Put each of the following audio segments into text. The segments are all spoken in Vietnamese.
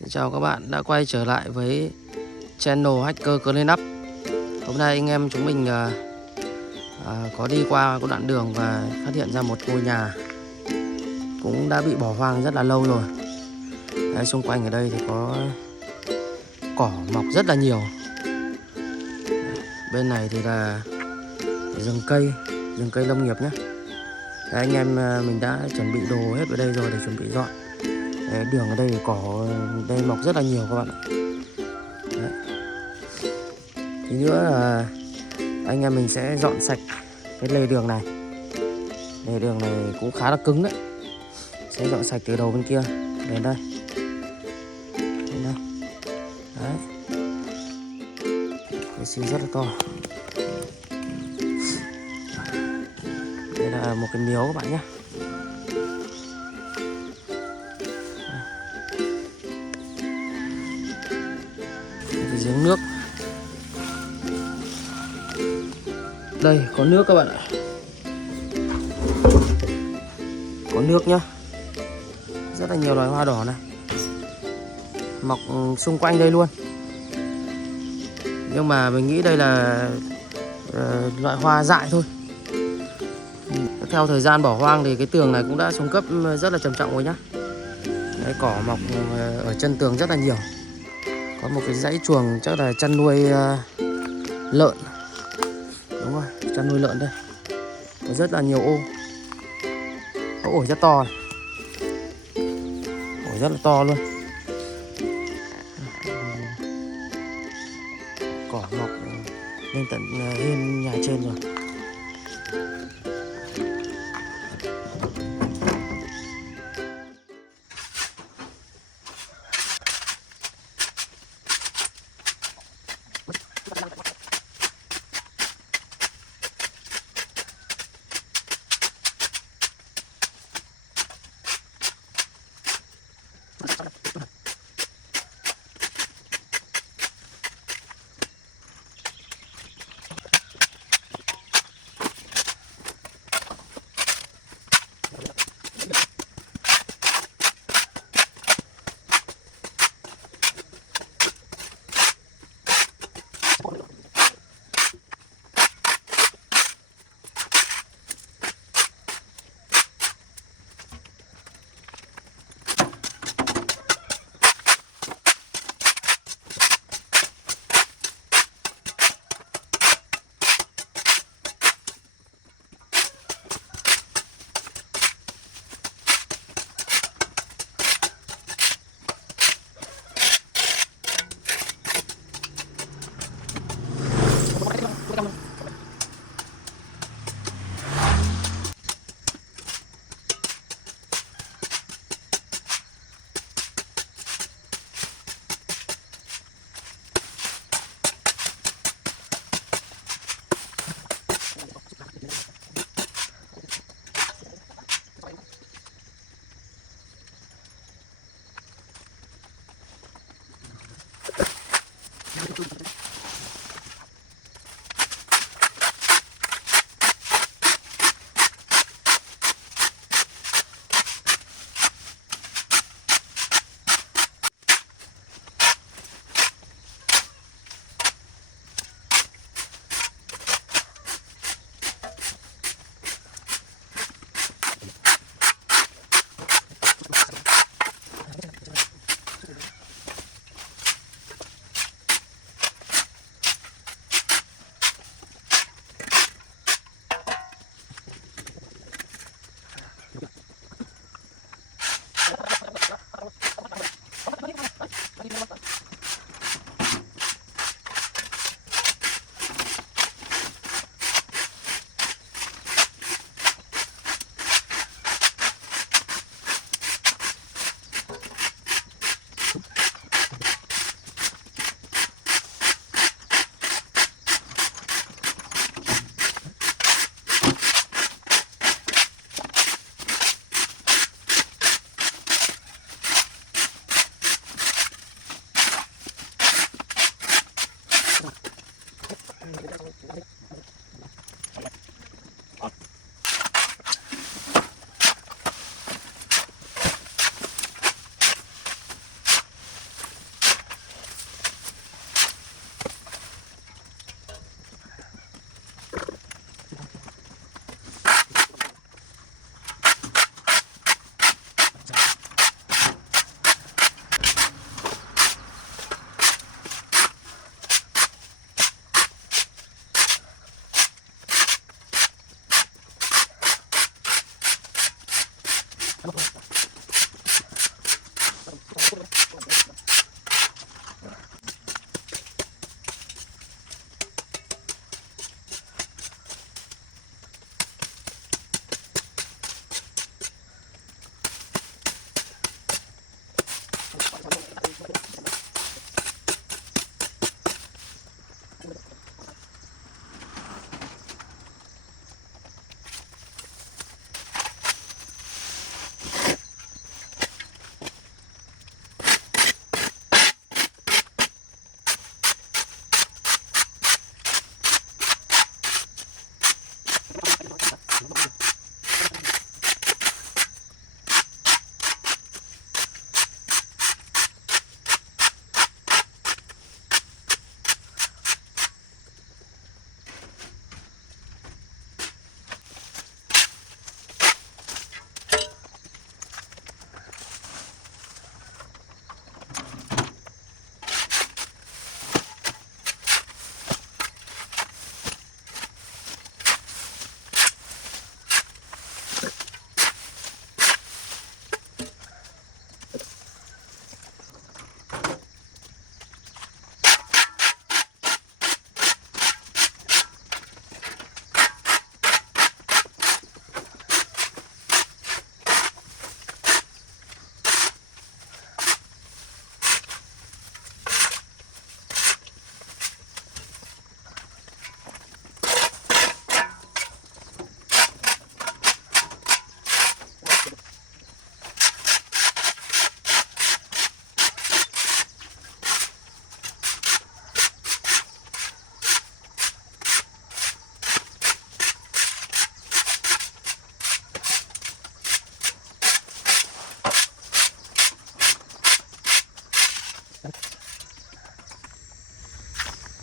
Xin chào các bạn đã quay trở lại với channel Hacker Cleanup. Hôm nay anh em chúng mình có đi qua cái đoạn đường và phát hiện ra một ngôi nhà cũng đã bị bỏ hoang rất là lâu rồi. Đấy, xung quanh ở đây thì có cỏ mọc rất là nhiều. Bên này thì là rừng cây lâm nghiệp nhé. Đấy, anh em mình đã chuẩn bị đồ hết ở đây rồi để chuẩn bị dọn. Đấy, đường ở đây cỏ đây mọc rất là nhiều các bạn ạ. Đấy. Tí nữa là anh em mình sẽ dọn sạch cái lề đường này. Lề đường này cũng khá là cứng đấy. Sẽ dọn sạch từ đầu bên kia đến đây. Đến đây. Đấy. Cái xi rất là to. Đây là một cái miếu các bạn nhé. Cái giếng nước. Đây có nước các bạn ạ. Có nước nhá. Rất là nhiều loài hoa đỏ này mọc xung quanh đây luôn. Nhưng mà mình nghĩ đây là loại hoa dại thôi. Theo thời gian bỏ hoang thì cái tường này cũng đã xuống cấp rất là trầm trọng rồi nhá. Đấy, cỏ mọc ở chân tường rất là nhiều. Có một cái dãy chuồng chắc là chăn nuôi lợn. Đúng rồi, chăn nuôi lợn đây. Có rất là nhiều ô. Có ổi rất to này. Ổi rất là to luôn. Cỏ mọc lên tận hiên nhà trên rồi.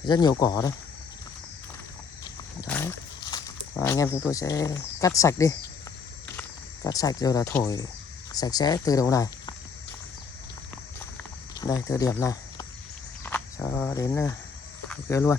Rất nhiều cỏ đây. Đấy. Và anh em chúng tôi sẽ cắt sạch đi. Cắt sạch rồi là thổi sạch sẽ từ đầu này. Đây, từ điểm này cho đến kia luôn.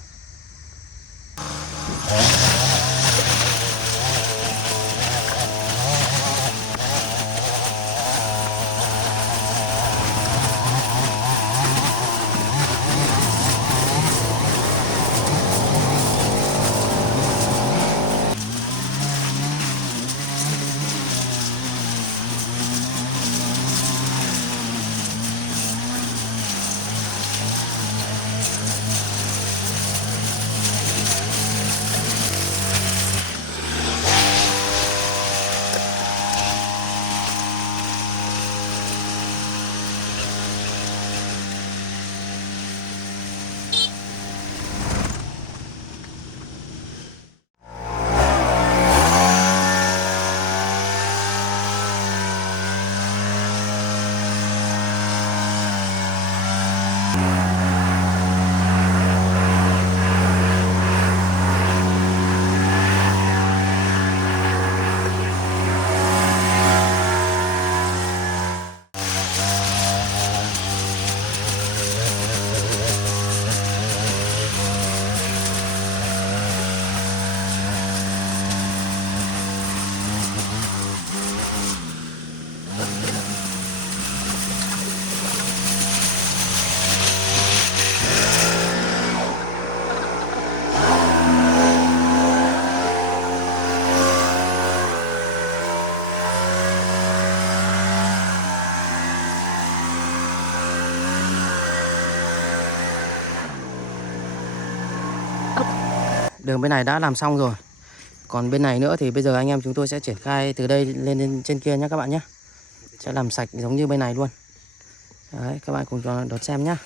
Đường bên này đã làm xong rồi. Còn bên này nữa thì bây giờ anh em chúng tôi sẽ triển khai từ đây lên trên kia nhé các bạn nhé. Sẽ làm sạch giống như bên này luôn. Đấy, các bạn cùng đón xem nhé.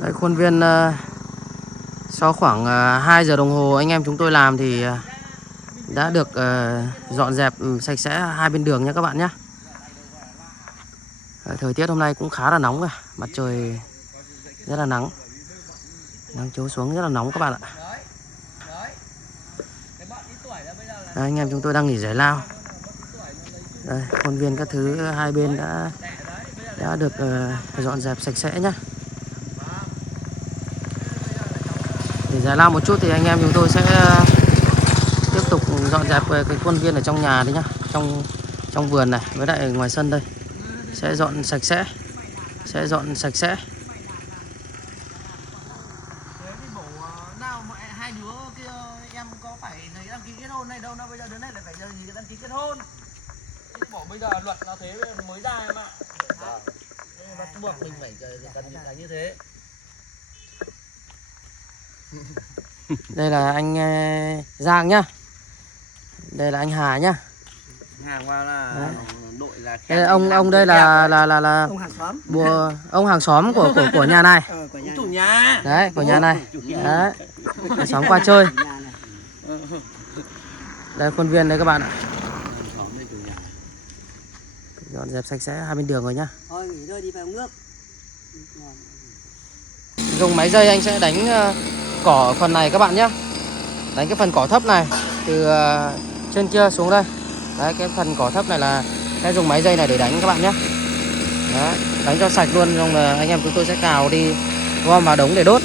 Đấy, khuôn viên sau khoảng 2 giờ đồng hồ anh em chúng tôi làm thì đã được dọn dẹp sạch sẽ hai bên đường nha các bạn nhé. Thời tiết hôm nay cũng khá là nóng rồi, mặt trời rất là nắng, nắng chiếu xuống rất là nóng các bạn ạ. Đấy, anh em chúng tôi đang nghỉ giải lao. Đây, khuôn viên các thứ hai bên đã được dọn dẹp sạch sẽ nhé. Để giải lao một chút thì anh em chúng tôi sẽ tiếp tục dọn dẹp cái khuôn viên ở trong nhà đấy nhá, trong vườn này với lại ngoài sân đây sẽ dọn sạch sẽ, Hai đứa kia em có phải đăng ký kết hôn này đâu, bây giờ đứa này lại phải đăng ký kết hôn. Bỏ bây giờ luật nó thế mới ra em ạ. Bắt buộc mình phải cần như thế. Đây là anh Giang nhá, đây là anh Hà nhá. Hàng qua là đội là Đây, ông đây là ông hàng xóm. Ông hàng xóm của nhà này. Của chủ nhà. Đấy, của nhà này. Đấy. Hàng xóm qua chơi. Đây khuôn viên đây các bạn ạ. Dọn dẹp sạch sẽ hai bên đường rồi nhá. Thôi nghỉ thôi đi vào nước. Dùng máy dây anh sẽ đánh cỏ phần này các bạn nhé. Đánh cái phần cỏ thấp này từ trên kia xuống đây. Đấy, cái phần cỏ thấp này là sẽ dùng máy dây này để đánh các bạn nhé. Đấy, đánh cho sạch luôn, xong là anh em chúng tôi sẽ cào đi gom vào đống để đốt.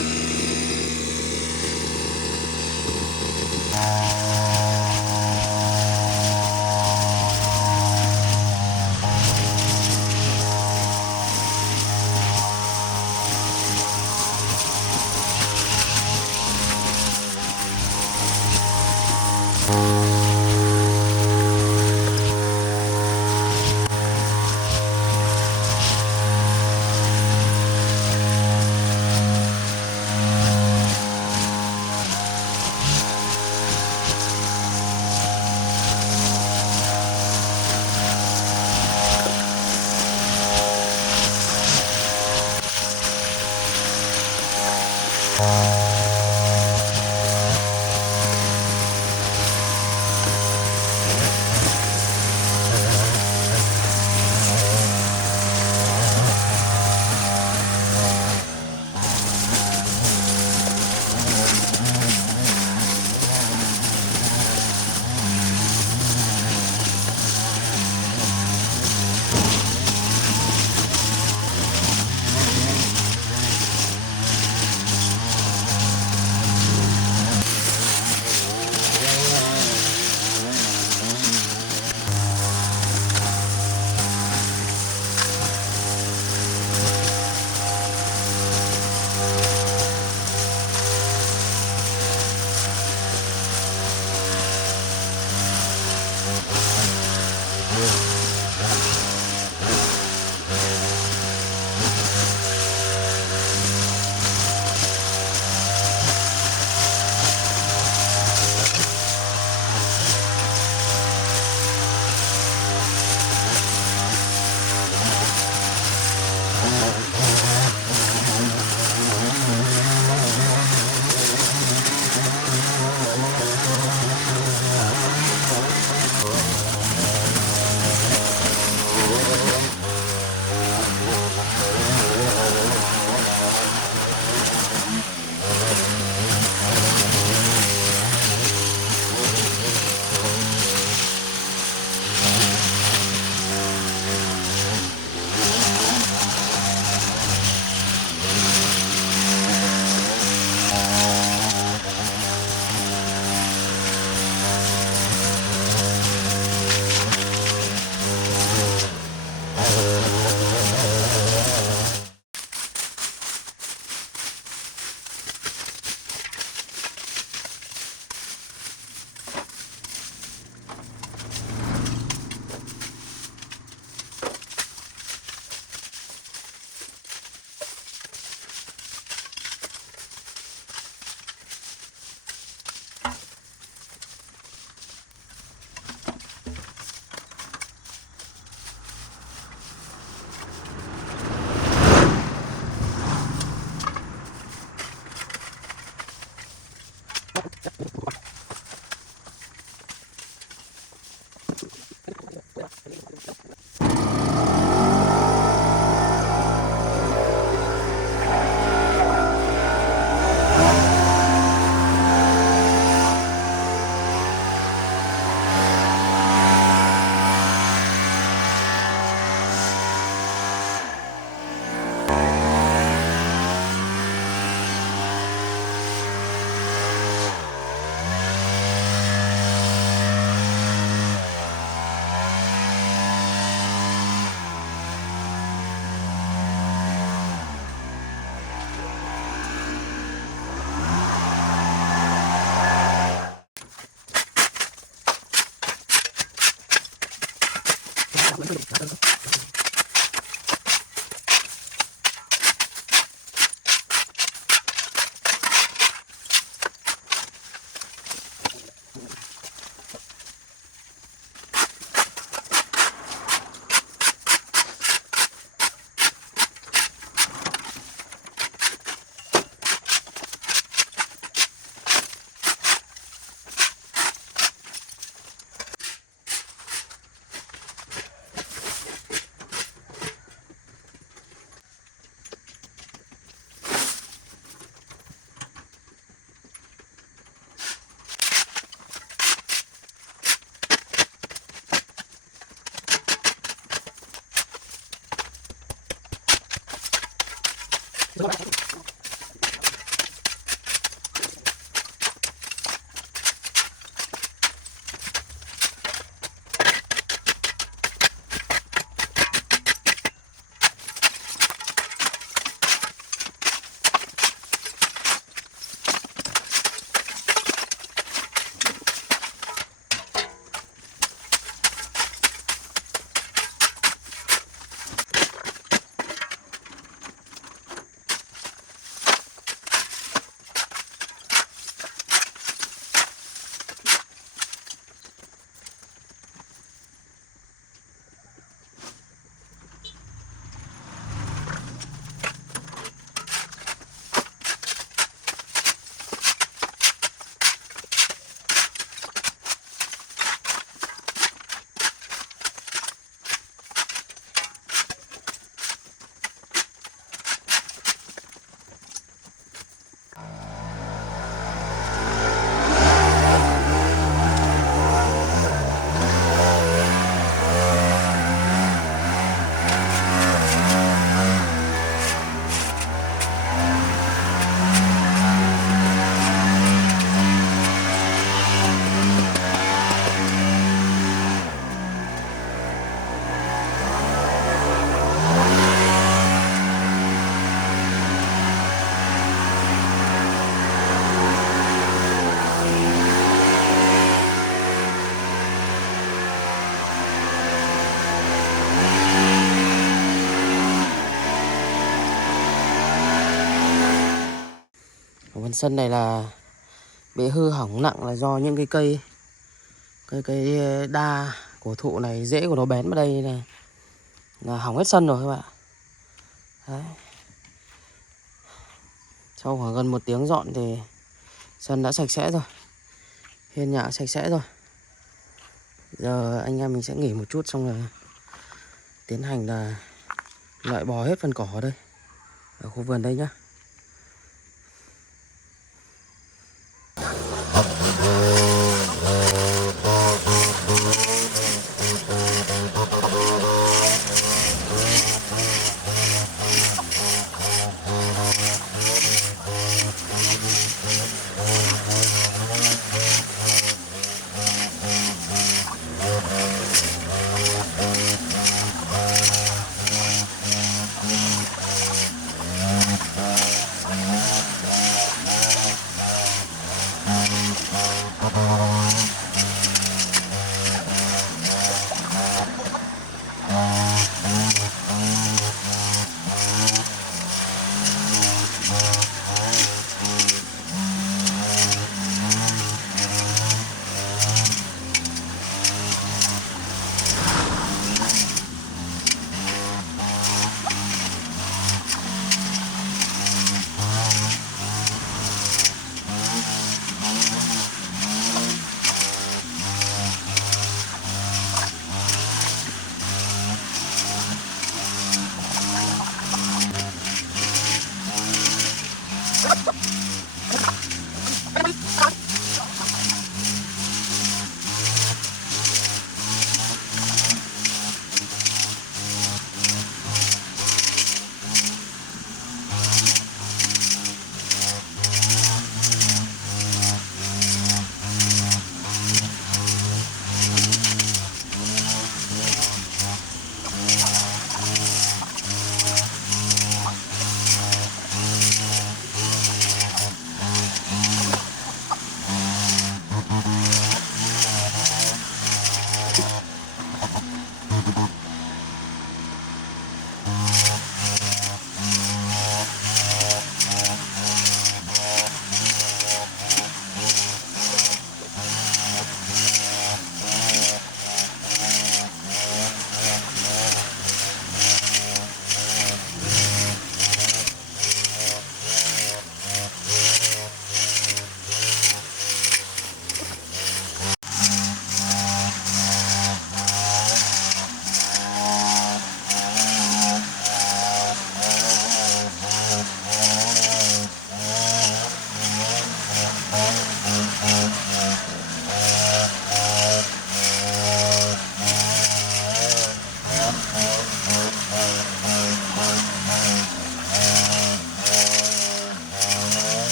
Phần sân này là bị hư hỏng nặng là do những cái cây đa của thụ này, rễ của nó bén vào đây là hỏng hết sân rồi các bạn. Đấy. Sau khoảng gần 1 tiếng dọn thì sân đã sạch sẽ rồi, hiên nhà sạch sẽ rồi. Giờ anh em mình sẽ nghỉ một chút xong rồi tiến hành là loại bỏ hết phần cỏ ở đây, ở khu vườn đây nhá.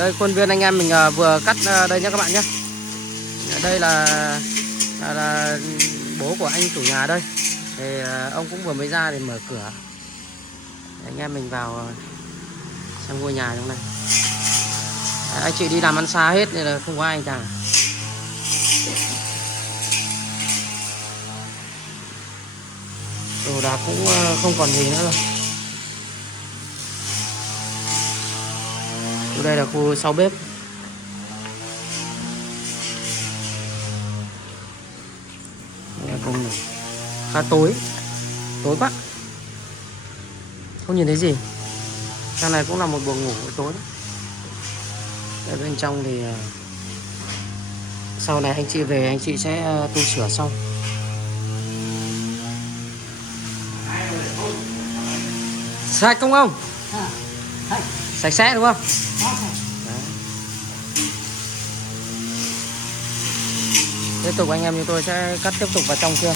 Đây khuôn viên anh em mình vừa cắt đây nhé các bạn nhé. Đây là bố của anh chủ nhà đây. Thì ông cũng vừa mới ra để mở cửa. Để anh em mình vào xem ngôi nhà trong này. Anh chị đi làm ăn xa hết nên là không có ai cả. Đồ đạc cũng không còn gì nữa rồi. Đây là khu sau bếp. Đây là phòng ngủ. Khá tối. Tối quá. Không nhìn thấy gì. Trong này cũng là một buồng ngủ buổi tối. Đây bên trong thì sau này anh chị về anh chị sẽ tu sửa sau. Sạch không ông? Sạch sẽ đúng không? Đấy. Tiếp tục anh em chúng tôi sẽ cắt tiếp tục vào trong kia.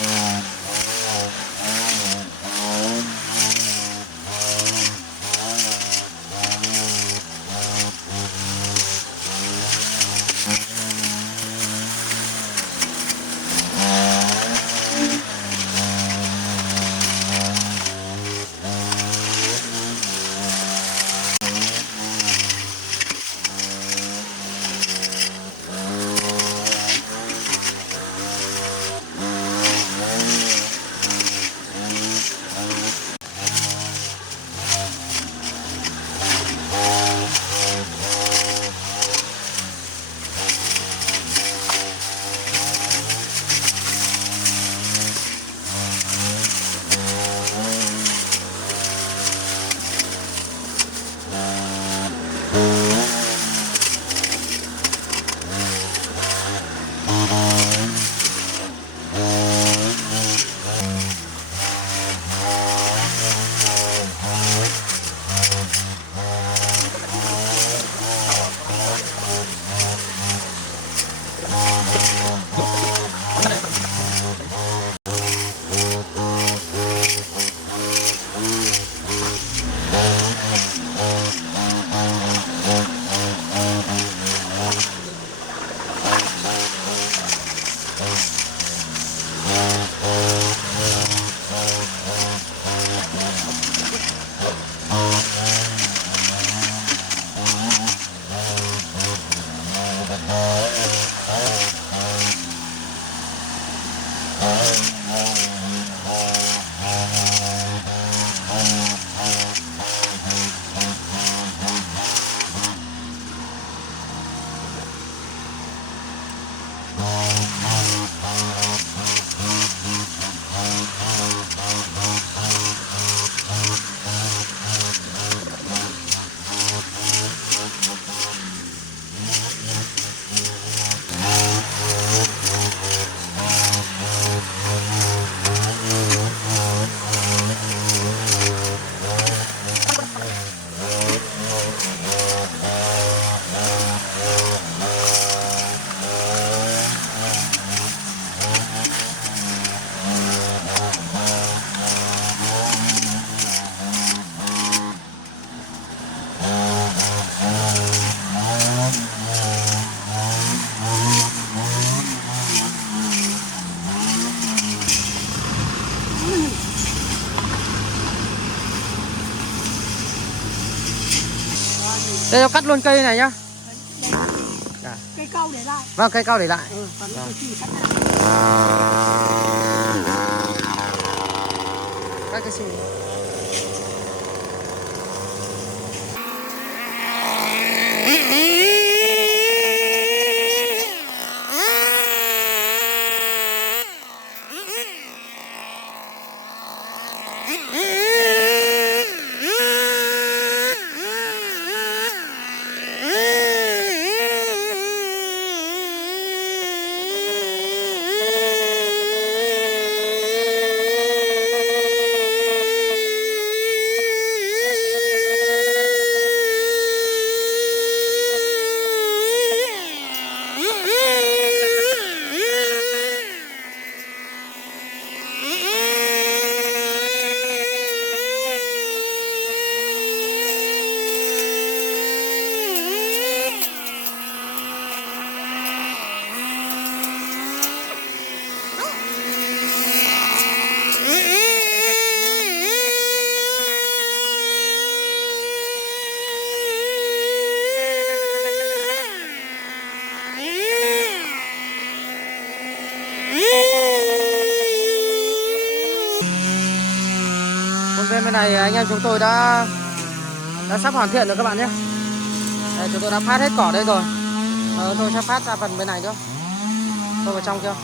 Đây cho cắt luôn cây này nhá. Dạ. Cây cau để lại. Vâng, cây cao để lại. Còn Vâng. cây chỉ cắt lại. Cắt cái xì. này anh em chúng tôi đã sắp hoàn thiện rồi các bạn nhé. Đây, chúng tôi đã phát hết cỏ đây rồi. Tôi sẽ phát ra phần bên này nữa. Tôi vào trong chưa?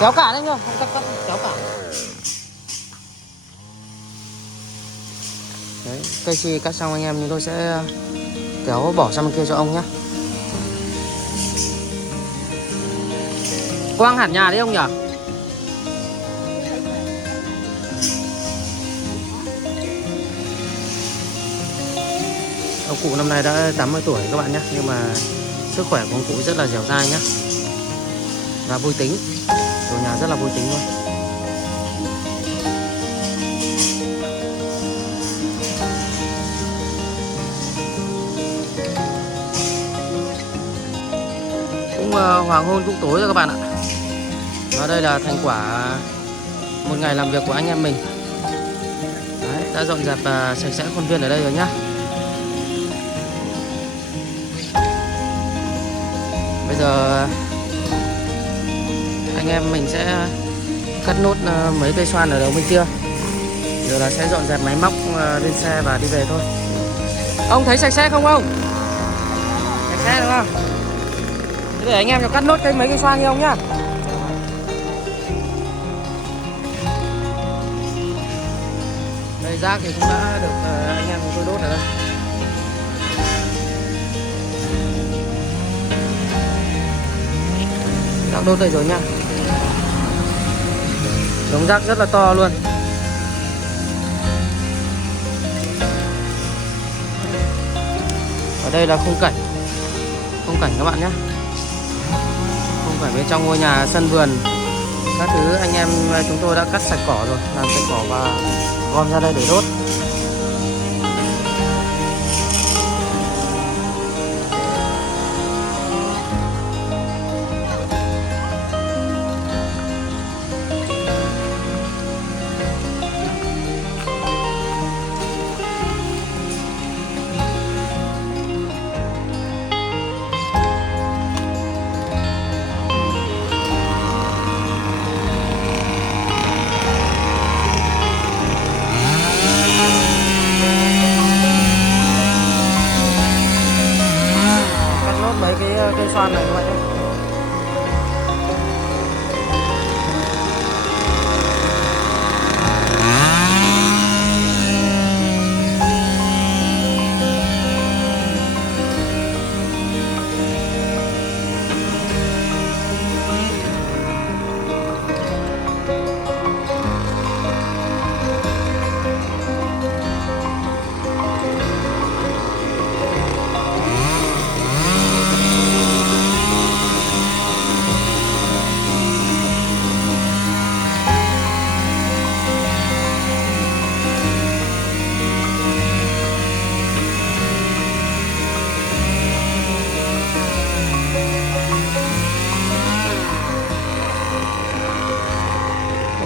Kéo cả đấy nhá, không cắt kéo cả. Đấy, cây xì cắt xong anh em chúng tôi sẽ kéo bỏ sang bên kia cho ông nhá. Quang hẳn nhà đấy ông nhỉ? Ông cụ năm nay đã 80 tuổi các bạn nhé, nhưng mà sức khỏe của ông cụ rất là dẻo dai nhá. Và vui tính. Chủ nhà rất là vui tính luôn. Cũng hoàng hôn cũng tối rồi các bạn ạ. Và đây là thành quả một ngày làm việc của anh em mình. Đấy, đã dọn dẹp sạch sẽ khuôn viên ở đây rồi nhá. Bây giờ anh em mình sẽ cắt nốt mấy cây xoan ở đầu bên kia, rồi là sẽ dọn dẹp máy móc lên xe và đi về thôi. Ông thấy sạch sẽ không ông? Sạch sẽ đúng không? Thế để anh em cho cắt nốt mấy cây xoan đi ông nhá. Đây rác thì cũng đã được anh em chúng tôi đốt ở đây. Rác đốt đây rồi nha. Đống rác rất là to luôn. Ở đây là khung cảnh các bạn nhé. Khung cảnh bên trong ngôi nhà, sân vườn, các thứ anh em chúng tôi đã cắt sạch cỏ rồi, làm sạch cỏ và gom ra đây để đốt. Mấy cái cây xoan này các bạn nhé.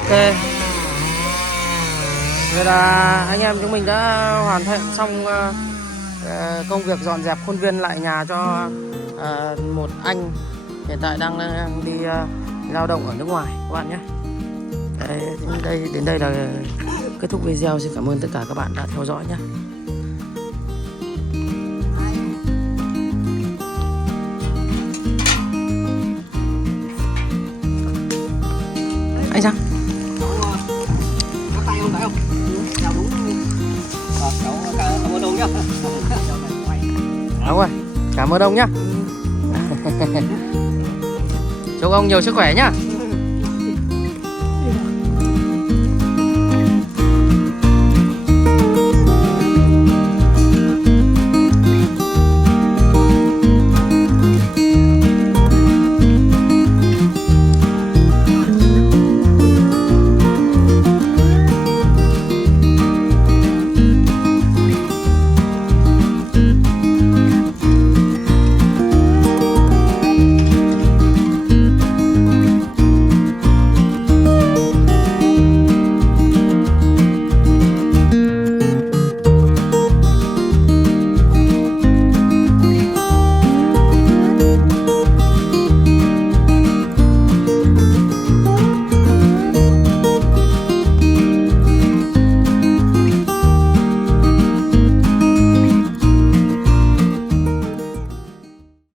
Ok. Vậy là anh em chúng mình đã hoàn thành xong công việc dọn dẹp khuôn viên lại nhà cho một anh hiện tại đang đi lao động ở nước ngoài các bạn nhé. Đến đây là kết thúc video. Xin cảm ơn tất cả các bạn đã theo dõi nhé. Anh sao? Có tay không phải không? Chào đúng. Cháu cảm ơn ông nhá. Đúng rồi, cảm ơn ông nhá. Chúc ông nhiều sức khỏe nhá.